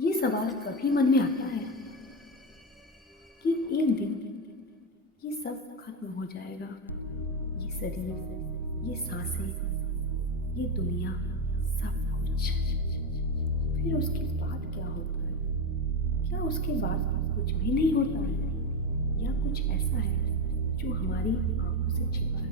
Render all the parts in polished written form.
ये सवाल कभी मन में आता है कि एक दिन ये सब खत्म हो जाएगा। ये शरीर, ये सांसें, ये दुनिया, सब कुछ। फिर उसके बाद क्या होता है? क्या उसके बाद कुछ भी नहीं होता है, या कुछ ऐसा है जो हमारी आंखों से छिपा है?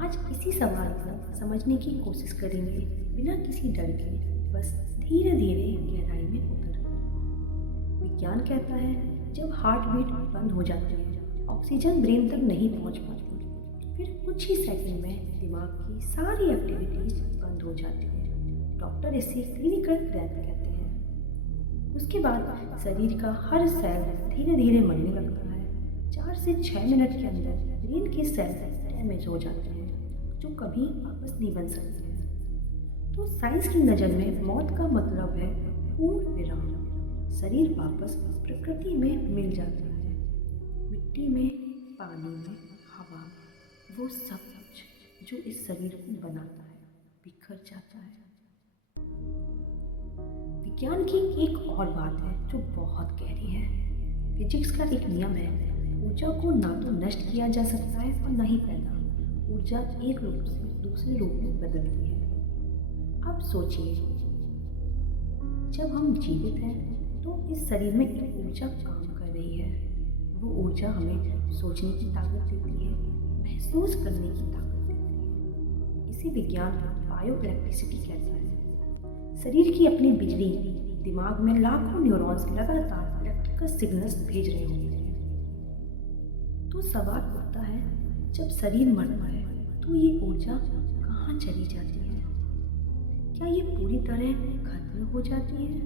आज इसी सवाल को समझने की कोशिश करेंगे, बिना किसी डर के, बस धीरे धीरे गहराई में उतरकर। विज्ञान कहता है जब हार्ट बीट बंद हो जाती है, ऑक्सीजन ब्रेन तक नहीं पहुंच पाती, फिर कुछ ही सेकंड में दिमाग की सारी एक्टिविटीज बंद हो जाती है। डॉक्टर इसे क्लिनिकल डेथ कहते हैं। उसके बाद शरीर का हर सेल धीरे धीरे मरने लगता है। 4 से 6 मिनट के अंदर ब्रेन के सेल डैमेज हो जाते हैं, जो कभी वापस नहीं बन सकते हैं। तो साइंस की नज़र में मौत का मतलब है पूर्ण विराम। शरीर वापस प्रकृति में मिल जाता है, मिट्टी में, पानी में, हवा, वो सब कुछ जो इस शरीर को बनाता है बिखर जाता है। विज्ञान की एक और बात है जो बहुत गहरी है। फिजिक्स का एक नियम है, ऊर्जा को ना तो नष्ट किया जा सकता है और ना ही पैदा। ऊर्जा एक रूप से दूसरे रूप में बदलती है। अब सोचिए, जब हम जीवित हैं तो इस शरीर में एक ऊर्जा काम कर रही है। वो ऊर्जा हमें सोचने की ताकत देती है, महसूस करने की ताकत देती है। इसे विज्ञान बायो इलेक्ट्रिसिटी कहता है। शरीर की अपनी बिजली, दिमाग में लाखों न्यूरॉन्स लगातार इलेक्ट्रिकल सिग्नल्स भेज रहे होते हैं। तो सवाल उठता है, जब शरीर मरता है तो ये ऊर्जा कहाँ चली जाती है? क्या ये पूरी तरह खत्म हो जाती है,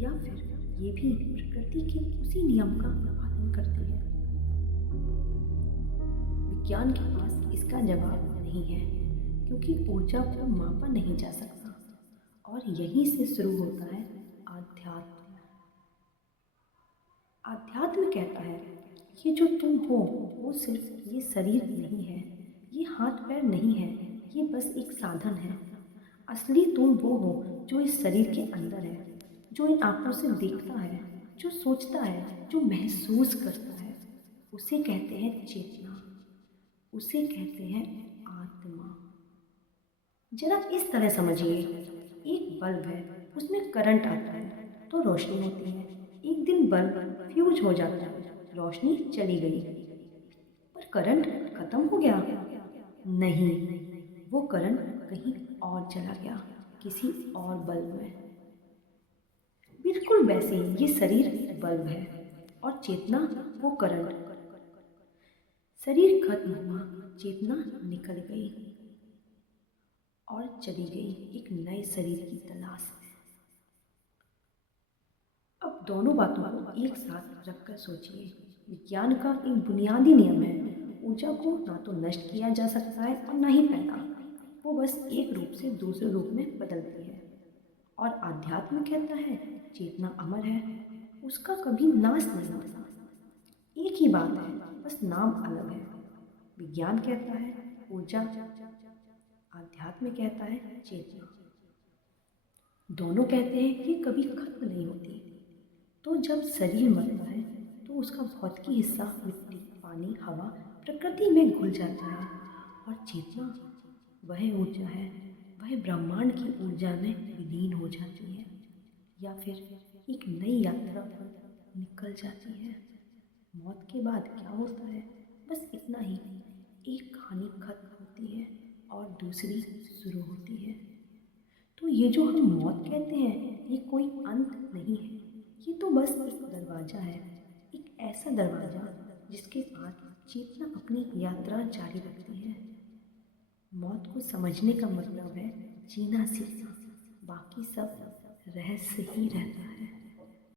या फिर ये भी प्रकृति के उसी नियम का पालन करती है? विज्ञान के पास इसका जवाब नहीं है, क्योंकि ऊर्जा को मापा नहीं जा सकता। और यहीं से शुरू होता है आध्यात्म। आध्यात्म कहता है, ये जो तुम हो वो सिर्फ ये शरीर नहीं है, ये हाथ पैर नहीं है, ये बस एक साधन है। असली तुम वो हो जो इस शरीर के अंदर है, जो इन आंखों से देखता है, जो सोचता है, जो महसूस करता है। उसे कहते हैं चेतना, उसे कहते हैं आत्मा। जरा इस तरह समझिए, एक बल्ब है, उसमें करंट आता है तो रोशनी होती है। एक दिन बल्ब फ्यूज हो जाता है, रोशनी चली गई। पर करंट खत्म हो गया? नहीं, वो करंट कहीं और चला गया, किसी और बल्ब में। बिल्कुल वैसे ही ये शरीर बल्ब है और चेतना वो करंट। शरीर खत्म हुआ, चेतना निकल गई और चली गई एक नए शरीर की तलाश में। अब दोनों बातों को एक साथ रखकर सोचिए। विज्ञान का एक बुनियादी नियम है, ऊर्जा को ना तो नष्ट किया जा सकता है और ना ही पैदा। वो बस एक रूप से दूसरे रूप में बदलती है। और आध्यात्म कहता है चेतना अमर है, उसका कभी नाश नहीं होता। एक ही बात है, बस नाम अलग है। विज्ञान कहता है ऊर्जा, आध्यात्म कहता है चेतना। दोनों कहते हैं कि कभी खत्म नहीं होती। तो जब शरीर मरता है तो उसका भौतिकी हिस्सा मिट्टी, पानी, हवा, प्रकृति में घुल जाता है। और चेतना वह ऊर्जा है, वह ब्रह्मांड की ऊर्जा में विलीन हो जाती है, या फिर एक नई यात्रा पर निकल जाती है। मौत के बाद क्या होता है? बस इतना ही, एक कहानी खत्म होती है और दूसरी शुरू होती है। तो ये जो हम मौत कहते हैं, ये कोई अंत नहीं है, ये तो बस एक दरवाज़ा है, एक ऐसा दरवाज़ा जिसके पास चेतना अपनी यात्रा जारी रखती है। मौत को समझने का मतलब है जीना सीखना, बाकी सब रहस्य ही रहता है।